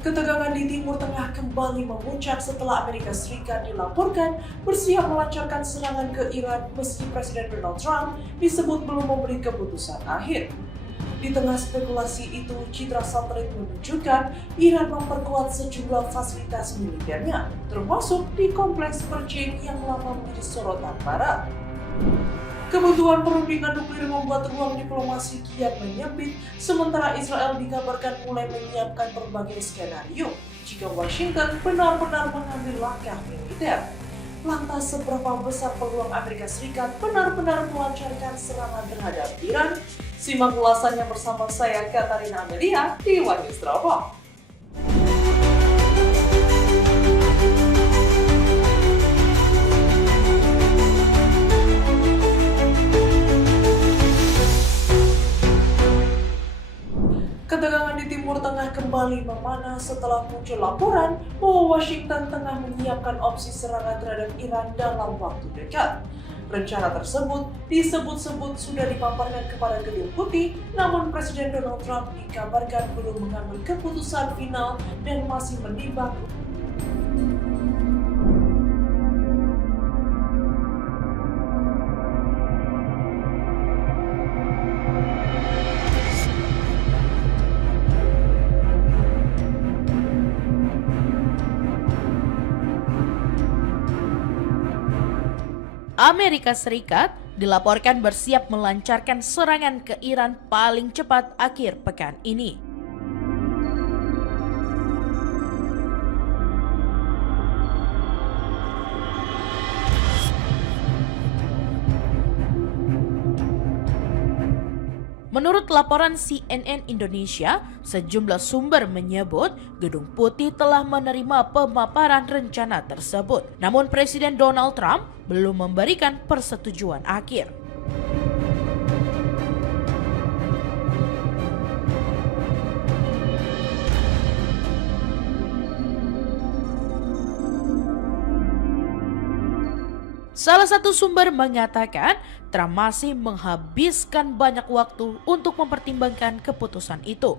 Ketegangan di Timur Tengah kembali memuncak setelah Amerika Serikat dilaporkan bersiap melancarkan serangan ke Iran meski Presiden Donald Trump disebut belum memberi keputusan akhir. Di tengah spekulasi itu, citra satelit menunjukkan Iran memperkuat sejumlah fasilitas militernya, termasuk di kompleks Pershing yang lama menjadi sorotan barat. Kebutuhan perundingan nuklir membuat ruang diplomasi kian menyempit, sementara Israel dikabarkan mulai menyiapkan berbagai skenario jika Washington benar-benar mengambil langkah militer. Lantas seberapa besar peluang Amerika Serikat benar-benar melancarkan serangan terhadap Iran? Simak ulasannya bersama saya Katarina Amelia di One News Dropbox. Ketegangan di Timur Tengah kembali memanas setelah muncul laporan bahwa Washington tengah menyiapkan opsi serangan terhadap Iran dalam waktu dekat. Rencana tersebut disebut-sebut sudah dipaparkan kepada Gedung Putih, namun Presiden Donald Trump dikabarkan belum mengambil keputusan final dan masih menimbang. Amerika Serikat dilaporkan bersiap melancarkan serangan ke Iran paling cepat akhir pekan ini. Menurut laporan CNN Indonesia, sejumlah sumber menyebut Gedung Putih telah menerima pemaparan rencana tersebut. Namun Presiden Donald Trump belum memberikan persetujuan akhir. Salah satu sumber mengatakan Trump masih menghabiskan banyak waktu untuk mempertimbangkan keputusan itu.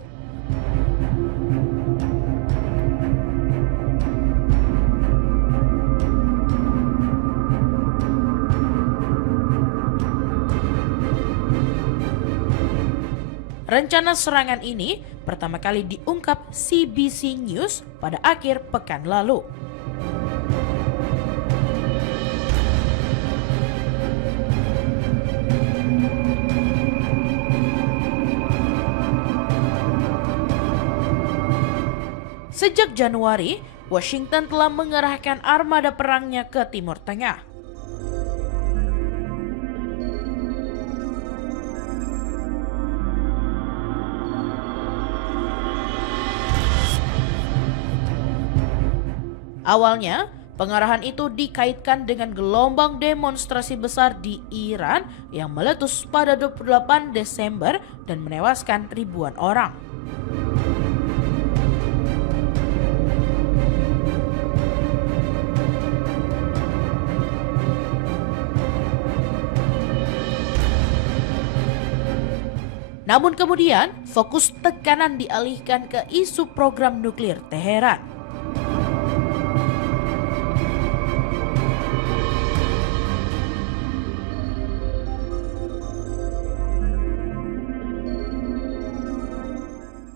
Rencana serangan ini pertama kali diungkap CBC News pada akhir pekan lalu. Sejak Januari, Washington telah mengerahkan armada perangnya ke Timur Tengah. Awalnya, pengarahan itu dikaitkan dengan gelombang demonstrasi besar di Iran yang meletus pada 28 Desember dan menewaskan ribuan orang. Namun kemudian, fokus tekanan dialihkan ke isu program nuklir Teheran.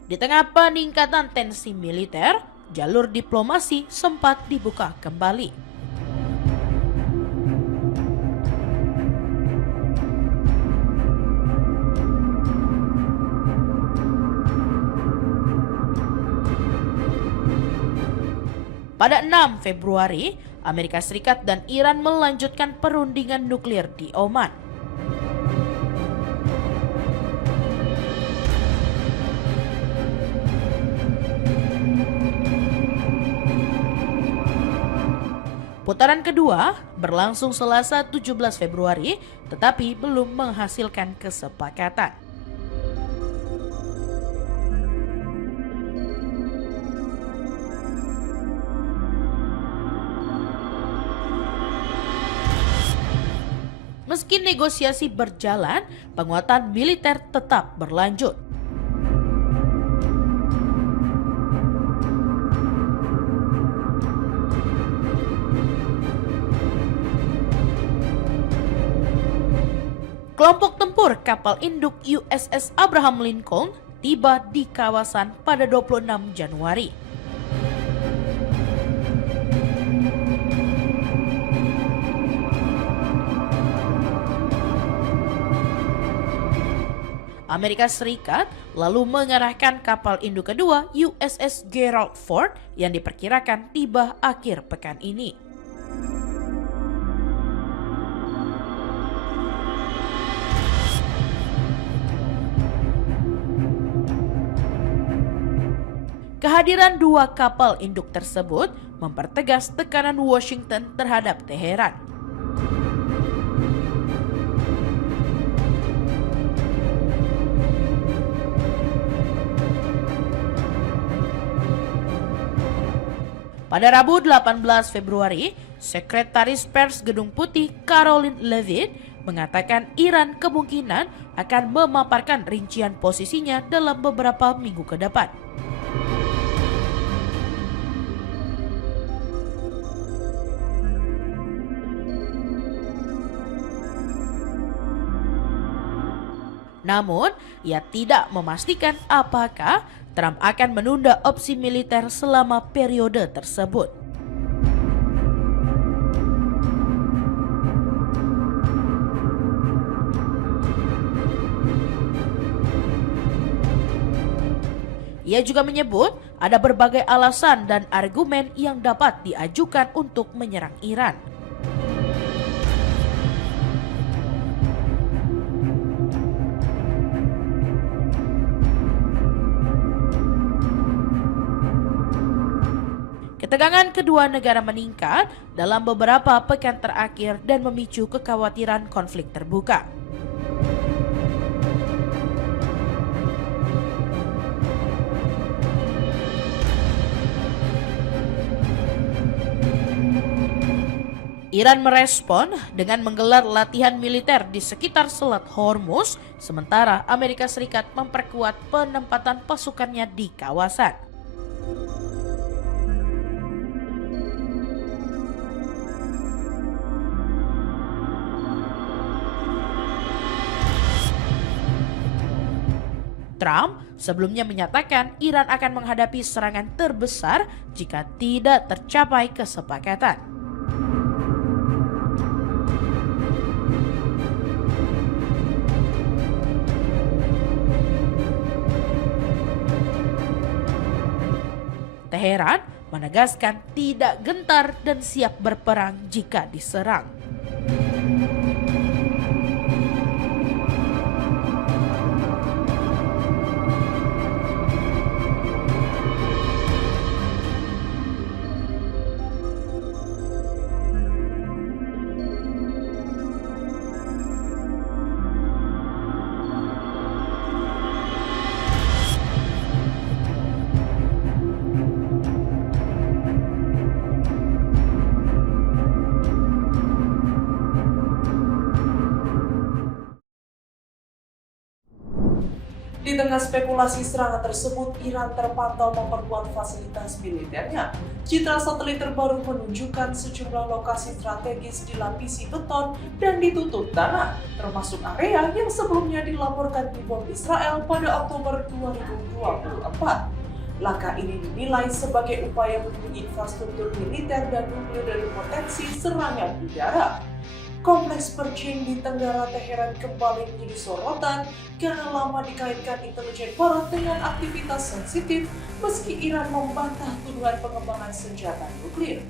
Di tengah peningkatan tensi militer, jalur diplomasi sempat dibuka kembali. Pada 6 Februari, Amerika Serikat dan Iran melanjutkan perundingan nuklir di Oman. Putaran kedua berlangsung Selasa 17 Februari, tetapi belum menghasilkan kesepakatan. Meski negosiasi berjalan, penguatan militer tetap berlanjut. Kelompok tempur kapal induk USS Abraham Lincoln tiba di kawasan pada 26 Januari. Amerika Serikat lalu mengerahkan kapal induk kedua USS Gerald Ford yang diperkirakan tiba akhir pekan ini. Kehadiran dua kapal induk tersebut mempertegas tekanan Washington terhadap Teheran. Pada Rabu 18 Februari, Sekretaris Pers Gedung Putih Caroline Leavitt mengatakan Iran kemungkinan akan memaparkan rincian posisinya dalam beberapa minggu ke depan. Namun, ia tidak memastikan apakah Trump akan menunda opsi militer selama periode tersebut. Ia juga menyebut ada berbagai alasan dan argumen yang dapat diajukan untuk menyerang Iran. Ketegangan kedua negara meningkat dalam beberapa pekan terakhir dan memicu kekhawatiran konflik terbuka. Iran merespon dengan menggelar latihan militer di sekitar Selat Hormuz, sementara Amerika Serikat memperkuat penempatan pasukannya di kawasan. Trump sebelumnya menyatakan Iran akan menghadapi serangan terbesar jika tidak tercapai kesepakatan. Teheran menegaskan tidak gentar dan siap berperang jika diserang. Di tengah spekulasi serangan tersebut, Iran terpantau memperkuat fasilitas militernya. Citra satelit terbaru menunjukkan sejumlah lokasi strategis dilapisi beton dan ditutup tanah, termasuk area yang sebelumnya dilaporkan dibom Israel pada Oktober 2024. Langkah ini dinilai sebagai upaya melindungi infrastruktur militer dan nuklir dari potensi serangan udara. Kompleks Pershing di Tenggara Teheran kembali menjadi sorotan karena lama dikaitkan intelijen barat dengan aktivitas sensitif meski Iran membantah tuduhan pengembangan senjata nuklir.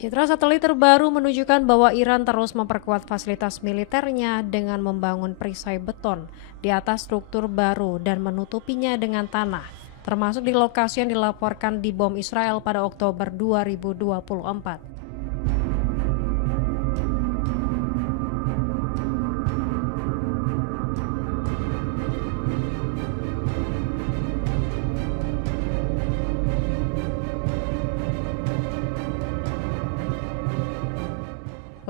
Citra satelit terbaru menunjukkan bahwa Iran terus memperkuat fasilitas militernya dengan membangun perisai beton di atas struktur baru dan menutupinya dengan tanah, termasuk di lokasi yang dilaporkan dibom Israel pada Oktober 2024.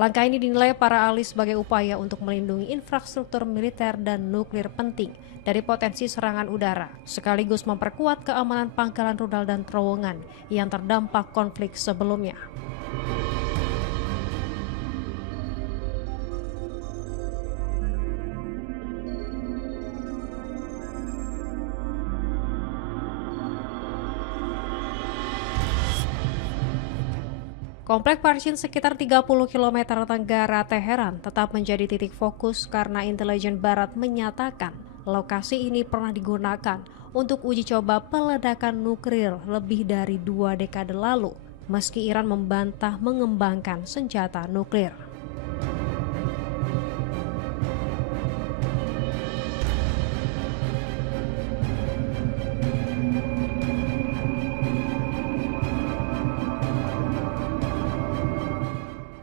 Langkah ini dinilai para ahli sebagai upaya untuk melindungi infrastruktur militer dan nuklir penting dari potensi serangan udara, sekaligus memperkuat keamanan pangkalan rudal dan terowongan yang terdampak konflik sebelumnya. Komplek Parshin sekitar 30 km tenggara Teheran tetap menjadi titik fokus karena intelijen barat menyatakan lokasi ini pernah digunakan untuk uji coba peledakan nuklir lebih dari 2 dekade lalu, meski Iran membantah mengembangkan senjata nuklir.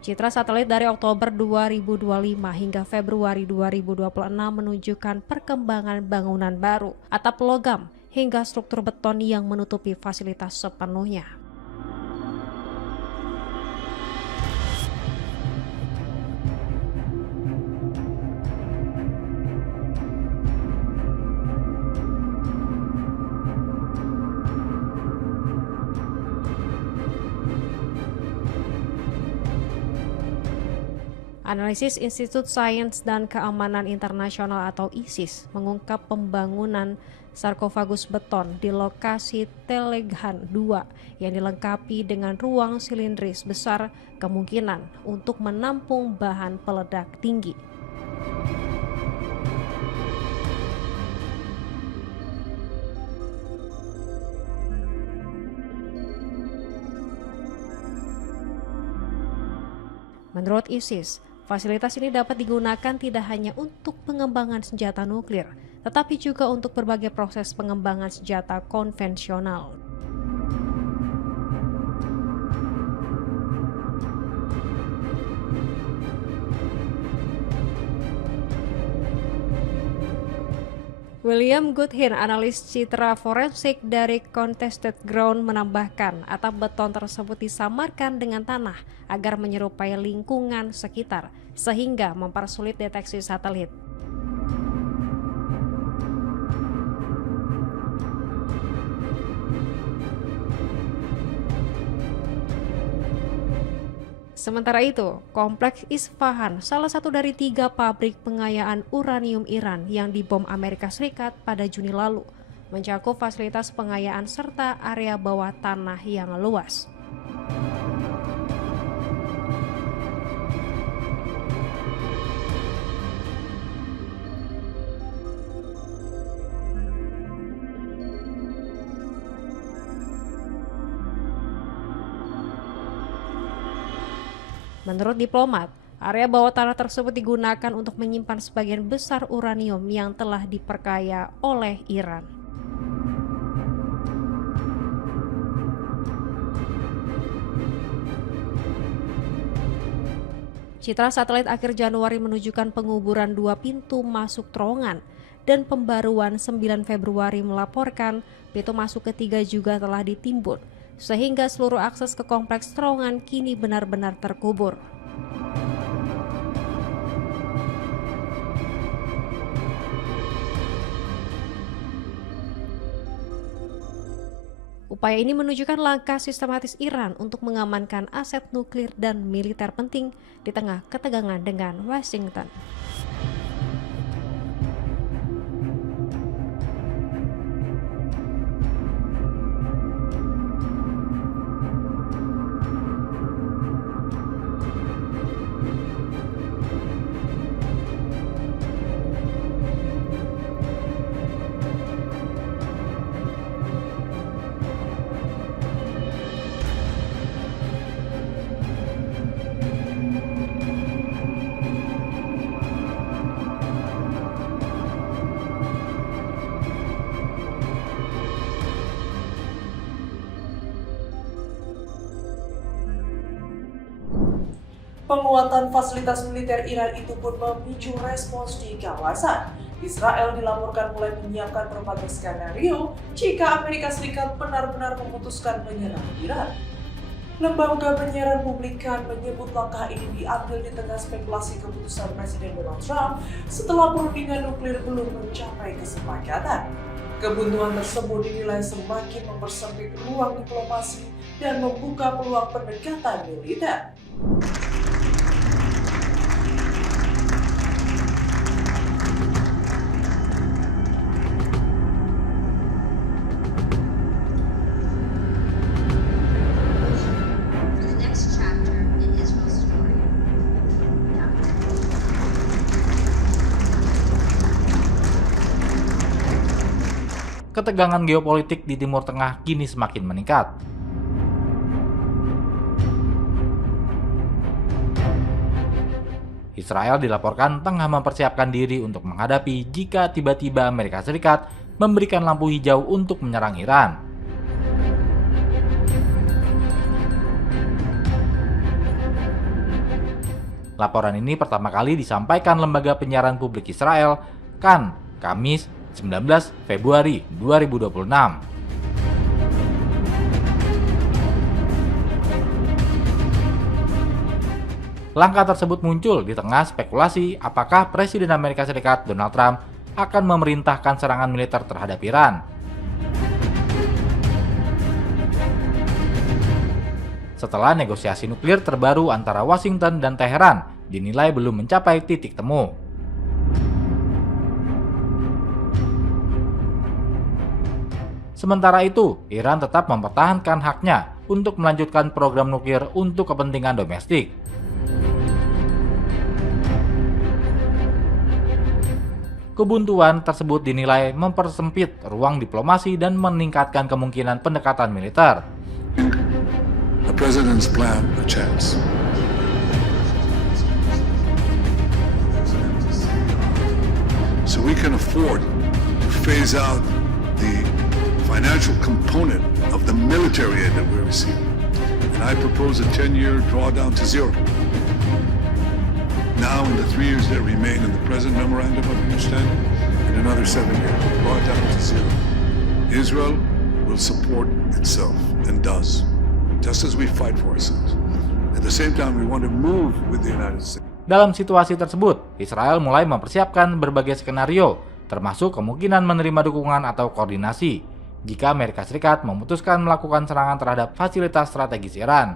Citra satelit dari Oktober 2025 hingga Februari 2026 menunjukkan perkembangan bangunan baru, atap logam, hingga struktur beton yang menutupi fasilitas sepenuhnya. Analisis Institut Sains dan Keamanan Internasional atau ISIS mengungkap pembangunan sarkofagus beton di lokasi Teleghan 2 yang dilengkapi dengan ruang silindris besar kemungkinan untuk menampung bahan peledak tinggi. Menurut ISIS, fasilitas ini dapat digunakan tidak hanya untuk pengembangan senjata nuklir, tetapi juga untuk berbagai proses pengembangan senjata konvensional. William Goodhine, analis citra forensik dari Contested Ground, menambahkan atap beton tersebut disamarkan dengan tanah agar menyerupai lingkungan sekitar, sehingga mempersulit deteksi satelit. Sementara itu, kompleks Isfahan, salah satu dari 3 pabrik pengayaan uranium Iran yang dibom Amerika Serikat pada Juni lalu, mencakup fasilitas pengayaan serta area bawah tanah yang luas. Menurut diplomat, area bawah tanah tersebut digunakan untuk menyimpan sebagian besar uranium yang telah diperkaya oleh Iran. Citra satelit akhir Januari menunjukkan penguburan 2 pintu masuk terowongan, dan pembaruan 9 Februari melaporkan pintu masuk ketiga juga telah ditimbun, sehingga seluruh akses ke kompleks terowongan kini benar-benar terkubur. Upaya ini menunjukkan langkah sistematis Iran untuk mengamankan aset nuklir dan militer penting di tengah ketegangan dengan Washington. Penguatan fasilitas militer Iran itu pun memicu respons di kawasan. Israel dilaporkan mulai menyiapkan berbagai skenario jika Amerika Serikat benar-benar memutuskan menyerang Iran. Lembaga penyiaran publikan menyebut langkah ini diambil di tengah spekulasi keputusan Presiden Donald Trump setelah perundingan nuklir belum mencapai kesepakatan. Kebuntuan tersebut dinilai semakin mempersempit ruang diplomasi dan membuka peluang pendekatan militer. Ketegangan geopolitik di Timur Tengah kini semakin meningkat. Israel dilaporkan tengah mempersiapkan diri untuk menghadapi jika tiba-tiba Amerika Serikat memberikan lampu hijau untuk menyerang Iran. Laporan ini pertama kali disampaikan lembaga penyiaran publik Israel, Kan, Kamis 19 Februari 2026. Langkah tersebut muncul di tengah spekulasi apakah Presiden Amerika Serikat Donald Trump akan memerintahkan serangan militer terhadap Iran. Setelah negosiasi nuklir terbaru antara Washington dan Teheran dinilai belum mencapai titik temu. Sementara itu, Iran tetap mempertahankan haknya untuk melanjutkan program nuklir untuk kepentingan domestik. Kebuntuan tersebut dinilai mempersempit ruang diplomasi dan meningkatkan kemungkinan pendekatan militer. The president's plan a chance. So we can afford to phase out the financial component of the military aid that we're receiving. And I propose a 10-year drawdown to zero. Now, in the 3 years that remain in the present memorandum of understanding, and another 7 years, drawdown to zero. Israel will support itself, and does, just as we fight for ourselves. At the same time, we want to move with the United States. Dalam situasi tersebut, Israel mulai mempersiapkan berbagai skenario, termasuk kemungkinan menerima dukungan atau koordinasi jika Amerika Serikat memutuskan melakukan serangan terhadap fasilitas strategis Iran.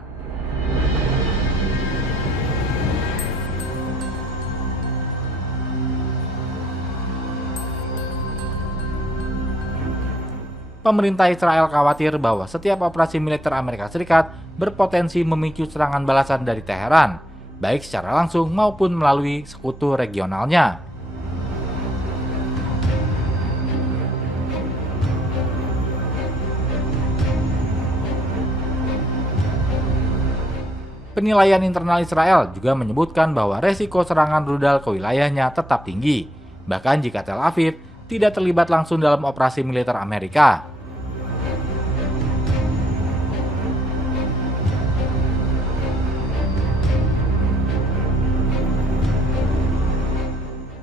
Pemerintah Israel khawatir bahwa setiap operasi militer Amerika Serikat berpotensi memicu serangan balasan dari Teheran, baik secara langsung maupun melalui sekutu regionalnya. Penilaian internal Israel juga menyebutkan bahwa resiko serangan rudal ke wilayahnya tetap tinggi, bahkan jika Tel Aviv tidak terlibat langsung dalam operasi militer Amerika.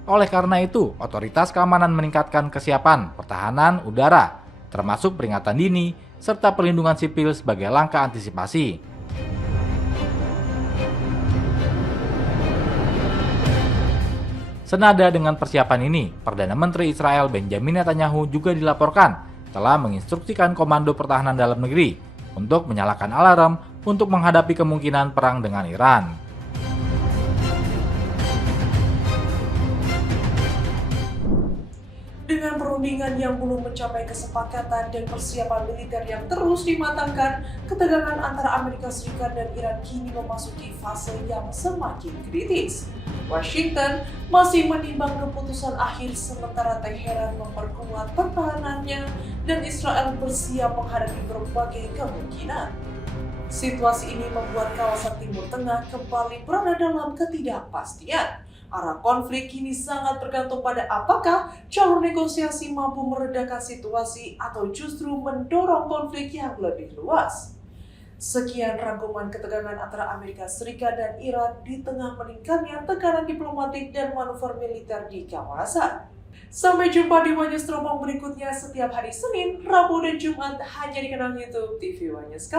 Oleh karena itu, otoritas keamanan meningkatkan kesiapan pertahanan udara, termasuk peringatan dini, serta perlindungan sipil sebagai langkah antisipasi. Senada dengan persiapan ini, Perdana Menteri Israel Benjamin Netanyahu juga dilaporkan telah menginstruksikan Komando Pertahanan Dalam Negeri untuk menyalakan alarm untuk menghadapi kemungkinan perang dengan Iran. Dengan perundingan yang belum mencapai kesepakatan dan persiapan militer yang terus dimatangkan, ketegangan antara Amerika Serikat dan Iran kini memasuki fase yang semakin kritis. Washington masih menimbang keputusan akhir sementara Teheran memperkuat pertahanannya dan Israel bersiap menghadapi berbagai kemungkinan. Situasi ini membuat kawasan Timur Tengah kembali berada dalam ketidakpastian. Arah konflik kini sangat bergantung pada apakah jalur negosiasi mampu meredakan situasi atau justru mendorong konflik yang lebih luas. Sekian rangkuman ketegangan antara Amerika Serikat dan Iran di tengah meningkatnya tekanan diplomatik dan manuver militer di kawasan. Sampai jumpa di One News Teropong berikutnya setiap hari Senin, Rabu, dan Jumat hanya di kanal YouTube TV One News.